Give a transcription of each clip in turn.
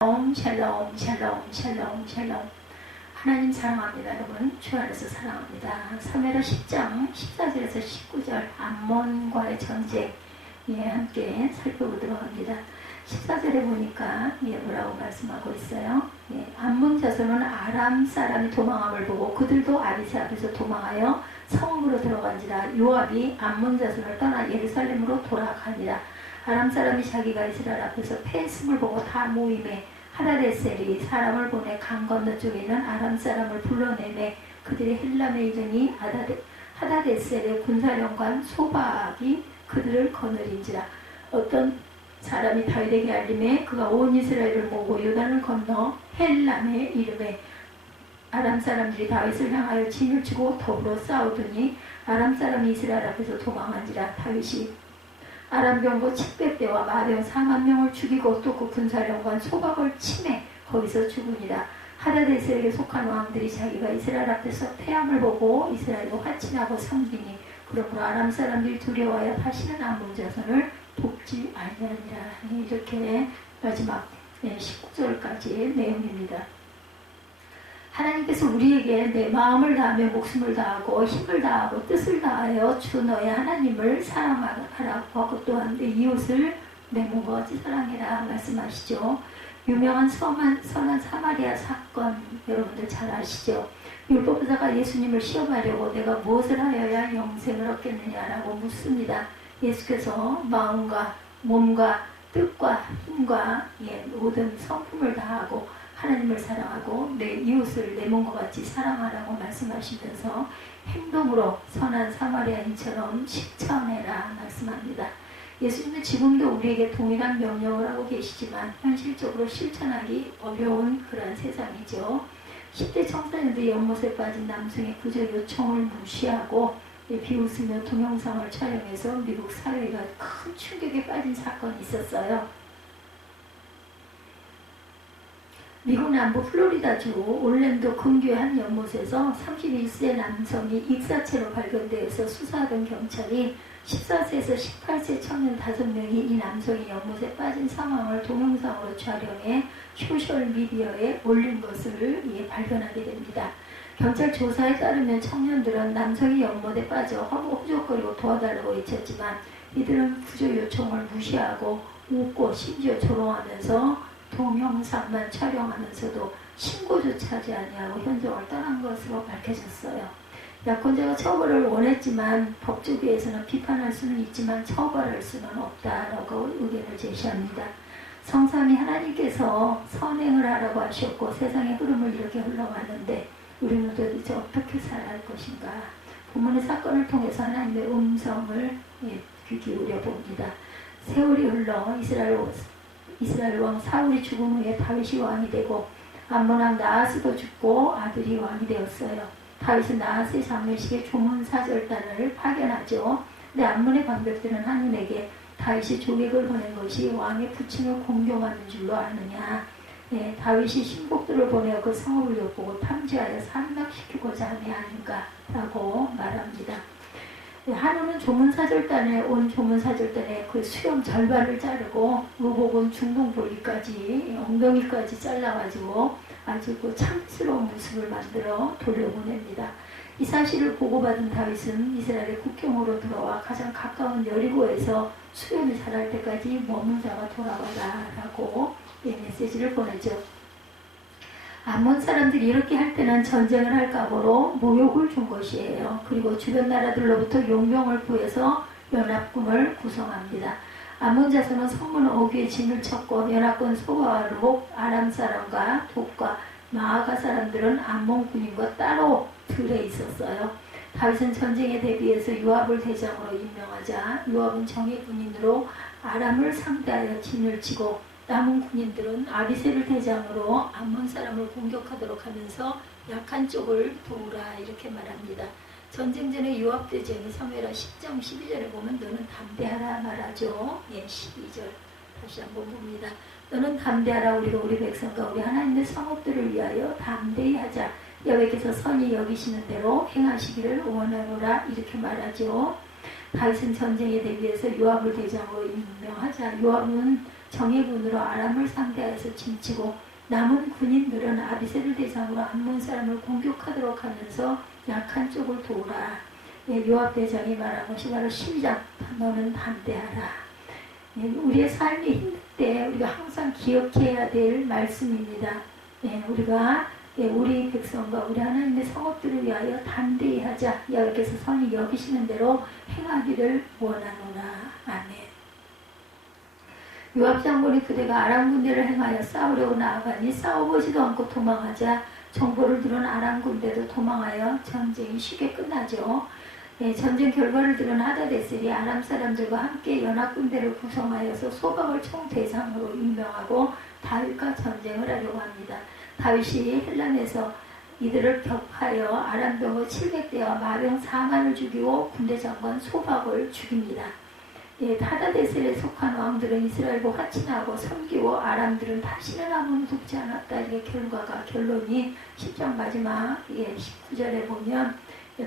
샬롬 샬롬 샬롬 샬롬. 하나님 사랑합니다. 여러분 주 안에서 사랑합니다. 사무엘하 10장 14절에서 19절 암몬과의 전쟁 함께 살펴보도록 합니다. 14절에 보니까 뭐라고 말씀하고 있어요. 암몬 자손은 아람 사람이 도망함을 보고 그들도 아비새 앞에서 도망하여 성읍으로 들어간지라. 요압이 암몬 자손을 떠나 예루살렘으로 돌아가니라. 아람 사람이 자기가 이스라엘 앞에서 패했음을 보고 다 모임에 하다데셀이 사람을 보내 강 건너 쪽에 있는 아람 사람을 불러내매 그들이 헬람에 이르니 하다데셀의 군사령관 소박이 그들을 거느린지라. 어떤 사람이 다윗에게 알림해 그가 온 이스라엘을 모으고 요단을 건너 헬람에 이르매 아람 사람들이 다윗을 향하여 진을 치고 더불어 싸우더니 아람 사람이 이스라엘 앞에서 도망한지라. 다윗이 아람 병거 700대와 마병 4만 명을 죽이고 또 그 군사령관 소박을 치매 거기서 죽으니라. 하다데셀에게 속한 왕들이 자기가 이스라엘 앞에서 패함을 보고 이스라엘을 화친하고 섬기니 그러므로 아람 사람들이 두려워하여 다시는 암몬 자손을 돕지 아니하니라. 이렇게 마지막 19절까지의 내용입니다. 하나님께서 우리에게 내 마음을 다하며 목숨을 다하고 힘을 다하고 뜻을 다하여 주 너의 하나님을 사랑하라고 하고 또한 내 이웃을 내 몸과 같이 사랑해라 말씀하시죠. 유명한 선한 사마리아 사건 여러분들 잘 아시죠. 율법사가 예수님을 시험하려고 내가 무엇을 하여야 영생을 얻겠느냐라고 묻습니다. 예수께서 마음과 몸과 뜻과 힘과 모든 성품을 다하고 하나님을 사랑하고 내 이웃을 내 몸과 같이 사랑하라고 말씀하시면서 행동으로 선한 사마리아인처럼 실천해라 말씀합니다. 예수님은 지금도 우리에게 동일한 명령을 하고 계시지만 현실적으로 실천하기 어려운 그런 세상이죠. 10대 청소년들이 연못에 빠진 남성의 구조 요청을 무시하고 비웃으며 동영상을 촬영해서 미국 사회가 큰 충격에 빠진 사건이 있었어요. 미국 남부 플로리다주 올랜도 근교의 한 연못에서 31세 남성이 익사체로 발견되어서 수사하던 경찰이 14세에서 18세 청년 5명이 이 남성이 연못에 빠진 상황을 동영상으로 촬영해 소셜미디어에 올린 것을 발견하게 됩니다. 경찰 조사에 따르면 청년들은 남성이 연못에 빠져 허우적거리고 도와달라고 외쳤지만 이들은 구조 요청을 무시하고 웃고 심지어 조롱하면서 동영상만 촬영하면서도 신고조차 하지 아니하고 현장을 떠난 것으로 밝혀졌어요. 야권자가 처벌을 원했지만 법조계에서는 비판할 수는 있지만 처벌할 수는 없다라고 의견을 제시합니다. 성삼위 하나님께서 선행을 하라고 하셨고 세상의 흐름을 이렇게 흘러가는데 우리는 도대체 어떻게 살아야 할 것인가. 본문의 사건을 통해서 하나님의 음성을 귀 기울여 봅니다. 세월이 흘러 이스라엘 왕 사울이 죽은 후에 다윗이 왕이 되고 암몬 왕 나하스도 죽고 아들이 왕이 되었어요. 다윗은 나하스의 장례식에 조문사절단을 파견하죠. 근데 암몬의 반백들은 하나님에게 다윗이 조객을 보낸 것이 왕의 부친을 공경하는 줄로 아느냐. 다윗이 신복들을 보내어 그 성읍을 엿보고 탐지하여 산락시키고자 하냐 아닌가라고 말합니다. 한우는 조문사절단에 온 조문사절단에 그 수염 절반을 자르고 의복은 중동볼기까지 엉덩이까지 잘라가지고 아주 그 참스러운 모습을 만들어 돌려보냅니다. 이 사실을 보고받은 다윗은 이스라엘의 국경으로 들어와 가장 가까운 여리고에서 수염이 자랄 때까지 머물다가 돌아와라 라고 메시지를 보내죠. 암몬 사람들이 이렇게 할 때는 전쟁을 할 각오로 모욕을 준 것이에요. 그리고 주변 나라들로부터 용병을 구해서 연합군을 구성합니다. 암몬 자손은 성문 오기에 진을 쳤고 연합군 소바와 록, 아람 사람과 독과 마아가 사람들은 암몬 군인과 따로 들에 있었어요. 다윗은 전쟁에 대비해서 요압을 대장으로 임명하자 요압은 정예 군인으로 아람을 상대하여 진을 치고 남은 군인들은 아비새를 대장으로 암몬 사람을 공격하도록 하면서 약한 쪽을 도우라 이렇게 말합니다. 전쟁 전에 요압 대장이 사무엘하 10장 12절에 보면 너는 담대하라 말하죠. 12절 다시 한번 봅니다. 너는 담대하라. 우리가 우리 백성과 우리 하나님의 성읍들을 위하여 담대히 하자. 여호와께서 선히 여기시는 대로 행하시기를 원하노라 이렇게 말하죠. 다윗은 전쟁에 대비해서 요압을 대장으로 임명하자. 요압은 정예군으로 아람을 상대하여서 진치고 남은 군인들은 아비새를 대상으로 암몬 사람을 공격하도록 하면서 약한 쪽을 도우라. 요압 대장이 말한 것이 바로 시작, 너는 담대하라. 우리의 삶이 힘들 때 우리가 항상 기억해야 될 말씀입니다. 우리가 우리 백성과 우리 하나님의 성읍들을 위하여 담대히 하자. 여호와께서 선히 여기시는 대로 행하기를 원하노라. 아멘. 요압 장군의 부대가 아람 군대를 행하여 싸우려고 나아가니 싸워보지도 않고 도망하자 정보를 들은 아람 군대도 도망하여 전쟁이 쉽게 끝나죠. 전쟁 결과를 들은 하다데셀이 아람 사람들과 함께 연합군대를 구성하여서 소박을 총대장으로 임명하고 다윗과 전쟁을 하려고 합니다. 다윗이 헬란에서 이들을 격하여 아람 병거 700대와 마병 4만을 죽이고 군대 장관 소박을 죽입니다. 하다데셀에 속한 왕들은 이스라엘과 화친하고 섬기고 아람들은 다시는 아몬을 돕지 않았다. 이게 결론이 10장 마지막 19절에 보면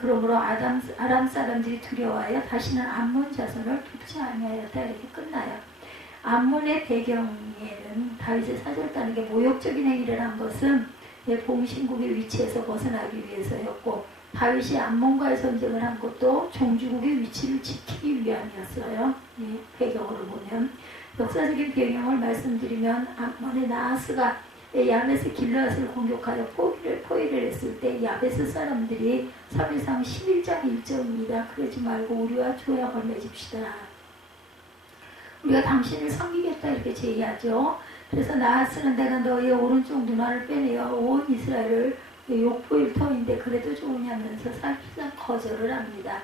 그러므로 아람 사람들이 두려워하여 다시는 암몬 자손을 돕지 아니하였다. 이렇게 끝나요. 암몬의 배경에는 다윗의 사절단에게 모욕적인 행위를 한 것은 봉신국의 위치에서 벗어나기 위해서였고 다윗이 암몬과의 전쟁을 한 것도 종주국의 위치를 지키기 위함이었어요. 배경으로 보면 역사적인 배경을 말씀드리면 암몬의 나하스가 야베스 길르앗을 공격하여 포위를 했을 때 야베스 사람들이 3일상 11장 1절입니다. 그러지 말고 우리와 조약을 맺읍시다. 우리가 당신을 섬기겠다 이렇게 제의하죠. 그래서 나하스는 내가 너의 오른쪽 눈알을 빼내어 온 이스라엘을 욕보일 터인데 그래도 좋으냐면서 사실상 거절을 합니다.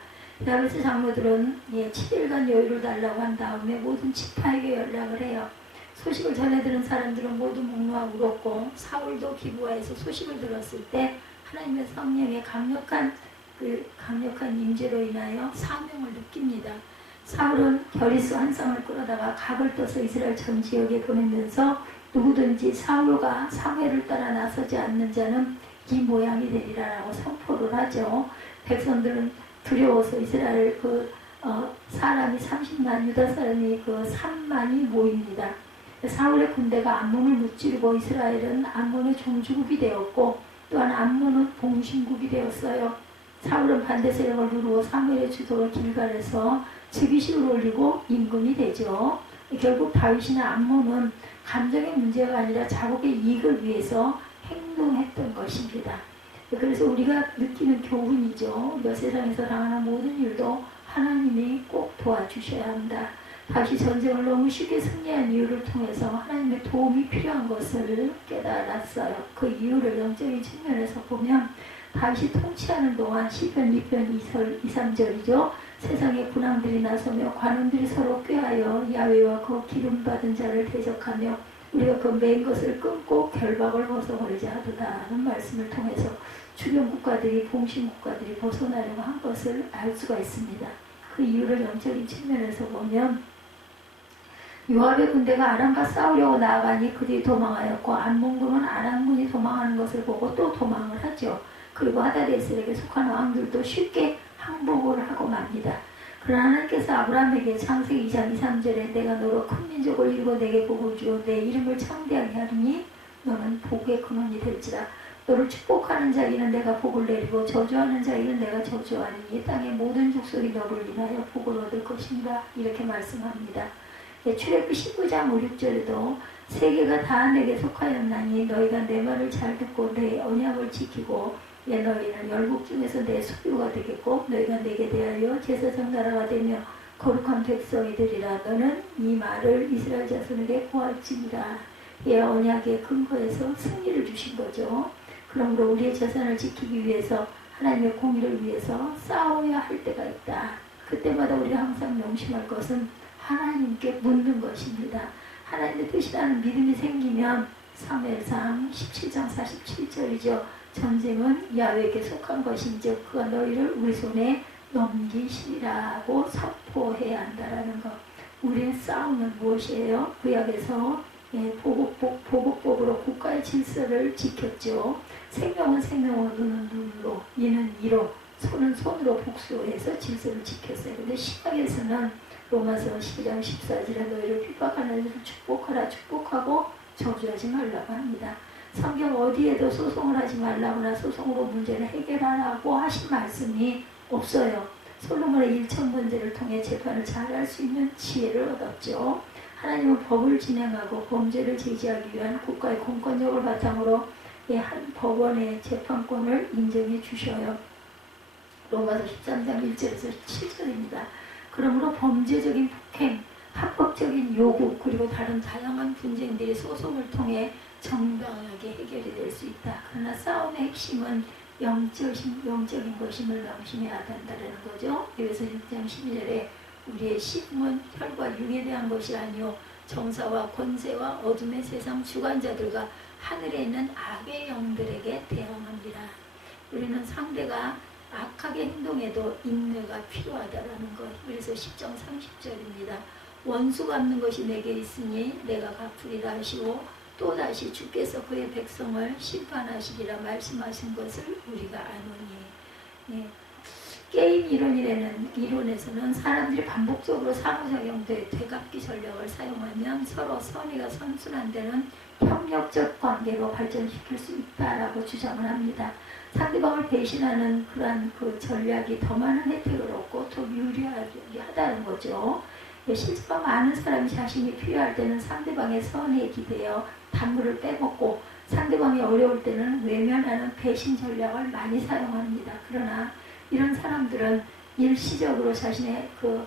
야베스 장로들은 7일간 여유를 달라고 한 다음에 모든 지파에게 연락을 해요. 소식을 전해들은 사람들은 모두 목놓아 울었고 사울도 기부하에서 소식을 들었을 때 하나님의 성령의 강력한 임재로 인하여 사명을 느낍니다. 사울은 결의수 한 쌍을 끌어다가 각을 떠서 이스라엘 전 지역에 보내면서 누구든지 사울과 사무엘을 따라 나서지 않는 자는 이 모양이 되리라라고 선포를 하죠. 백성들은 두려워서 이스라엘 사람이 30만, 유다 사람이 3만이 모입니다. 사울의 군대가 암몬을 무찌르고 이스라엘은 암몬의 종주국이 되었고 또한 암몬은 봉신국이 되었어요. 사울은 반대 세력을 누르고 사무엘의 주도로 길갈에서 즉위식을 올리고 임금이 되죠. 결국 다윗이나 암몬은 감정의 문제가 아니라 자국의 이익을 위해서 행동했던 것입니다. 그래서 우리가 느끼는 교훈이죠. 우리가 세상에서 당하는 모든 일도 하나님이 꼭 도와주셔야 한다. 다윗이 전쟁을 너무 쉽게 승리한 이유를 통해서 하나님의 도움이 필요한 것을 깨달았어요. 그 이유를 영적인 측면에서 보면 다윗이 통치하는 동안 시편 2편 2, 3절이죠. 세상의 군왕들이 나서며 관원들이 서로 꾀하여 야훼와 그 기름받은 자를 대적하며 우리가 그 맨 것을 끊고 결박을 벗어버리자 하도다 하는 말씀을 통해서 주변 국가들이 봉신 국가들이 벗어나려고 한 것을 알 수가 있습니다. 그 이유를 영적인 측면에서 보면 요압의 군대가 아람과 싸우려고 나아가니 그들이 도망하였고 암몬군은 아람군이 도망하는 것을 보고 또 도망을 하죠. 그리고 하다데셀에게 속한 왕들도 쉽게 항복을 하고 맙니다. 그러나 하나님께서 아브라함에게 창세기 2장 2, 3절에 내가 너로 큰 민족을 이루고 내게 복을 주어 내 이름을 창대하게 하리니 너는 복의 근원이 될지라. 너를 축복하는 자에게는 내가 복을 내리고 저주하는 자에게는 내가 저주하리니 땅의 모든 족속이 너를 인하여 복을 얻을 것입니다. 이렇게 말씀합니다. 출애굽기 19장 5, 6절에도 세계가 다 내게 속하였나니 너희가 내 말을 잘 듣고 내 언약을 지키고 너희는 열국 중에서 내 소유가 되겠고 너희가 내게 대하여 제사장 나라가 되며 거룩한 백성이 되리라. 너는 이 말을 이스라엘 자손에게 고할지니라. 언약의 근거에서 승리를 주신 거죠. 그러므로 우리의 재산을 지키기 위해서 하나님의 공의를 위해서 싸워야 할 때가 있다. 그때마다 우리가 항상 명심할 것은 하나님께 묻는 것입니다. 하나님의 뜻이라는 믿음이 생기면 사무엘상 17장 47절이죠. 전쟁은 야훼에게 속한 것인즉 그가 너희를 우리 손에 넘기시라고 선포해야 한다라는 것. 우리의 싸움은 무엇이에요? 구약에서 보복법으로 국가의 질서를 지켰죠. 생명은 생명으로, 눈은 눈으로, 이는 이로, 손은 손으로 복수해서 질서를 지켰어요. 근데 신약에서는 로마서 12장 14절에 너희를 핍박하는 이를 축복하라 축복하고 저주하지 말라고 합니다. 성경 어디에도 소송을 하지 말라거나 소송으로 문제를 해결하라고 하신 말씀이 없어요. 솔로몬의 1,000번제를 통해 재판을 잘할 수 있는 지혜를 얻었죠. 하나님은 법을 진행하고 범죄를 제지하기 위한 국가의 공권력을 바탕으로 한 법원의 재판권을 인정해 주셔요. 로마서 13장 1절에서 7절입니다. 그러므로 범죄적인 폭행, 합법적인 요구 그리고 다른 다양한 분쟁들이 소송을 통해 정당하게 해결이 될 수 있다. 그러나 싸움의 핵심은 영적인 것임을 명심해야 된다는 거죠. 그래서 6장 12절에 우리의 심은 혈과 육에 대한 것이 아니요 정사와 권세와 어둠의 세상 주관자들과 하늘에 있는 악의 영들에게 대항합니다. 우리는 상대가 악하게 행동해도 인내가 필요하다라는 것. 그래서 10장 30절입니다. 원수 갚는 것이 내게 있으니 내가 갚으리라 하시고 또다시 주께서 그의 백성을 심판하시리라 말씀하신 것을 우리가 아노니. 예. 게임 이론에서는 사람들이 반복적으로 상호작용된 되갚기 전략을 사용하면 서로 선의가 선순환 되는 협력적 관계로 발전시킬 수 있다라고 주장을 합니다. 상대방을 배신하는 그러한 그 전략이 더 많은 혜택을 얻고 더 유리하다는 거죠. 실제로 많은 사람이 자신이 필요할 때는 상대방의 선에 기대어 단물을 빼먹고 상대방이 어려울 때는 외면하는 배신 전략을 많이 사용합니다. 그러나 이런 사람들은 일시적으로 자신의 그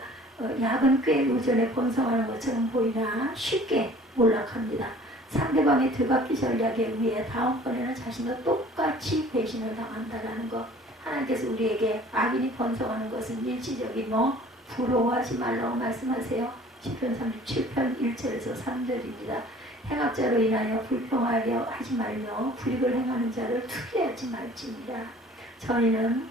야근 꽤 의존에 번성하는 것처럼 보이나 쉽게 몰락합니다. 상대방의 되갚기 전략에 의해 다음번에는 자신과 똑같이 배신을 당한다라는 것. 하나님께서 우리에게 악인이 번성하는 것은 일시적이며 부러워하지 말라고 말씀하세요. 시편 37편 1절에서 3절입니다. 행악자로 인하여 불평하려 하지 말며 불익을 행하는 자를 투기하지 말지니라. 저희는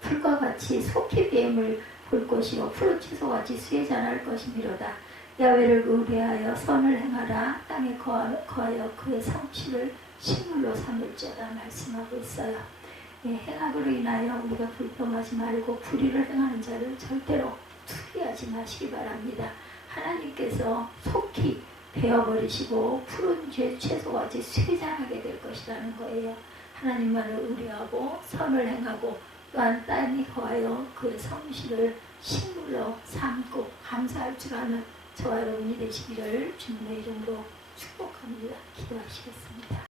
풀과 같이 속히 비임을 볼 것이요 푸른 채소같이 수에 자랄 것이미로다. 야훼를 의뢰하여 선을 행하라. 땅에 거하여 그의 성실을 식물로 삼을지어다 말씀하고 있어요. 행악으로 인하여 우리가 불평하지 말고 불의를 행하는 자를 절대로 투기하지 마시기 바랍니다. 하나님께서 속히 베어버리시고 푸른 채소같이 수에 자라게 될 것이라는 거예요. 하나님만을 의뢰하고 선을 행하고 또한 땅에 거하여 그의 성실을 식물로 삼고 감사할 줄 아는 저와 여러분이 되시기를 주님의 이름으로 축복합니다. 기도하시겠습니다.